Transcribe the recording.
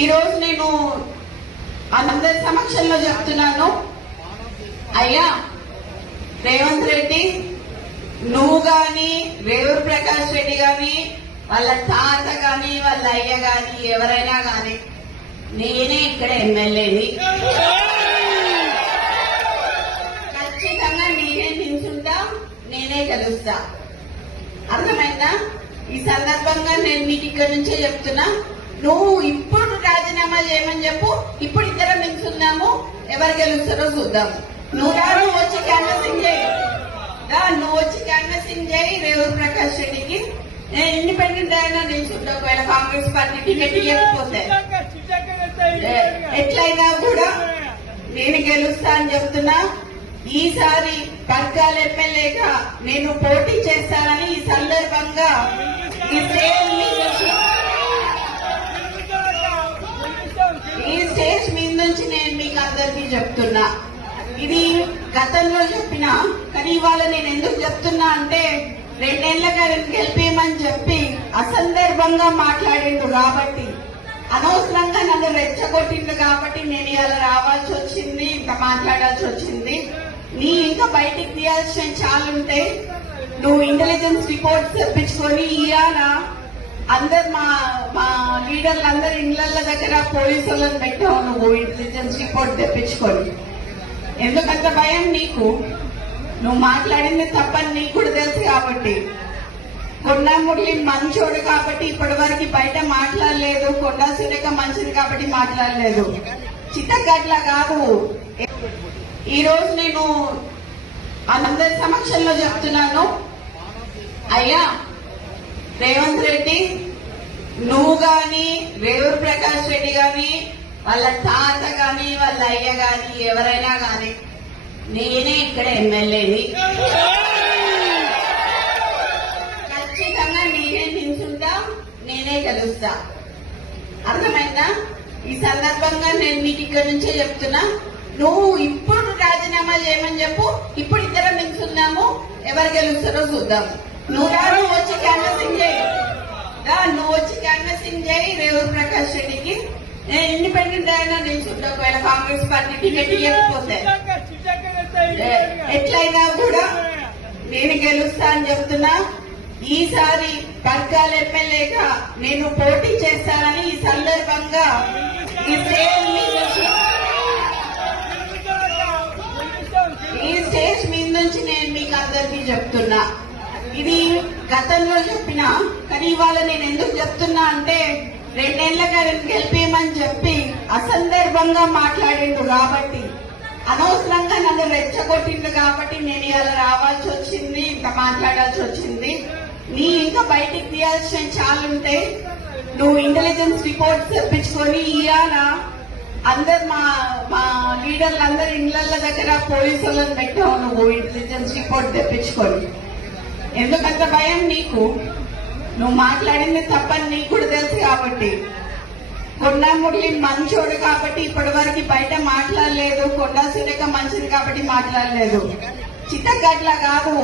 ఈ రోజు నేను అందరి సమక్షంలో చెప్తున్నాను, అయ్యా రేవంత్ రెడ్డి, నువ్వు గాని రేవూరు ప్రకాష్ రెడ్డి గాని వాళ్ళ తాత గాని వాళ్ళ అయ్య గాని ఎవరైనా గాని నేనే ఇక్కడ ఎమ్మెల్యేని, ఖచ్చితంగా నేనే నిల్చుంటా, నేనే గెలుస్తా. అర్థమైందా? ఈ సందర్భంగా నేను నీకు ఇక్కడ నుంచే చెప్తున్నా, నువ్వు ఇప్పుడు రాజీనామా చేయమని చెప్పు. ఇప్పుడు ఇద్దరం నిల్చున్నాము, ఎవరు గెలుస్తారో చూద్దాం. నువ్వు వచ్చి క్యాన్వసింగ్ చేయి, నువ్వు వచ్చి క్యాన్వసింగ్ చేయి రేవూరు ప్రకాష్ రెడ్డికి. నేను ఇండిపెండెంట్ అయినా నిల్చుంటా. ఒకవేళ కాంగ్రెస్ పార్టీ టికెట్ ఇవ్వకపోతే ఎట్లయినా కూడా నేను గెలుస్తా అని చెప్తున్నా. ఈసారి పర్కాల ఎమ్మెల్యేగా నేను పోటీ చేస్తానని ఈ సందర్భంగా ఈ స్టేజ్ మీద నుంచి నేను మీకు అందరికీ చెప్తున్నా. ఇది గతంలో చెప్పినా, కానీ ఇవాళ నేను ఎందుకు చెప్తున్నా అంటే 2 ఏళ్లుగా గెలిపేయమని చెప్పి అసందర్భంగా మాట్లాడిండు కాబట్టి, అనవసరంగా నన్ను రెచ్చగొట్టిండు కాబట్టి నేను ఇలా రావాల్సి వచ్చింది, ఇంకా మాట్లాడాల్సి వచ్చింది. నీ ఇంకా బయటికి తీయాల్సిన చాలా ఉంటాయి. నువ్వు ఇంటెలిజెన్స్ రిపోర్ట్స్ తెప్పించుకొని ఇవాళ అందరు మా లీడర్లు అందరు ఇళ్ల దగ్గర పోలీసులను పెట్టావు. నువ్వు ఇంటెలిజెన్స్ రిపోర్ట్ తెప్పించుకొని ఎందుకంత భయం నీకు? నువ్వు మాట్లాడింది తప్పని నీకు కూడా తెలుసు కాబట్టి. కొండా మురళి మంచోడు కాబట్టి ఇప్పటి వరకు బయట మాట్లాడలేదు, కొండా సురేఖ మంచిది కాబట్టి మాట్లాడలేదు. చిత్తగట్ల కాదు. ఈ రోజు నేను అందరి సమక్షంలో చెప్తున్నాను, అయ్యా రేవంత్ రెడ్డి, నువ్వు గాని రేవూరు ప్రకాష్ రెడ్డి గాని వాళ్ళ తాత గాని వాళ్ళ అయ్య గాని ఎవరైనా గాని నేనే ఇక్కడ ఎమ్మెల్యేని, ఖచ్చితంగా నేనే నిల్చుంటా, నేనే గెలుస్తా. అర్థమైందా? ఈ సందర్భంగా నేను నీకు ఇక్కడ నుంచే చెప్తున్నా, నువ్వు ఇప్పుడు రాజీనామా చేయమని చెప్పు. ఇప్పుడు ఇద్దరం నిల్చున్నాము, ఎవరు గెలుస్తారో చూద్దాం. నువ్వు వచ్చి క్యాన్వసింగ్ చేయి, నువ్వు వచ్చి క్యాన్వసింగ్ చేయి రేవూరు ప్రకాష్ రెడ్డికి. నేను ఇండిపెండెంట్ అయినా నిల్చుంటా. ఒకవేళ కాంగ్రెస్ పార్టీ టికెట్ ఇవ్వకపోతే ఎట్లయినా కూడా నేను గెలుస్తా అని చెప్తున్నా. ఈసారి పర్కాల ఎమ్మెల్యేగా నేను పోటీ చేస్తానని ఈ సందర్భంగా ఈ స్టేజ్ మీద నుంచి నేను మీకు అందరికీ చెప్తున్నా. ఇది గతంలో చెప్పినా, కానీ ఇవాళ నేను ఎందుకు చెప్తున్నా అంటే 2 ఏళ్లుగా గెలిపేయమని చెప్పి అసందర్భంగా మాట్లాడిండు కాబట్టి, అనవసరంగా నన్ను రెచ్చగొట్టిండు కాబట్టి నేను ఇలా రావాల్సి వచ్చింది, ఇంకా మాట్లాడాల్సి వచ్చింది. నీ ఇంకా బయటికి తీయాల్సిన చాలా ఉంటాయి. నువ్వు ఇంటెలిజెన్స్ రిపోర్ట్స్ తెప్పించుకొని ఇవాళ అందరు మా లీడర్లు అందరు ఇళ్ల దగ్గర పోలీసులను పెట్టావు. నువ్వు ఇంటెలిజెన్స్ రిపోర్ట్ తెప్పించుకొని ఎందుకంత భయం నీకు? నువ్వు మాట్లాడింది తప్పని నీకు కూడా తెలుసు కాబట్టి. కొండా మురళి మంచోడు కాబట్టి ఇప్పటి వరకు బయట మాట్లాడలేదు, కొండా సురేఖ మంచిది కాబట్టి మాట్లాడలేదు. చిత్తగట్ల కాదు.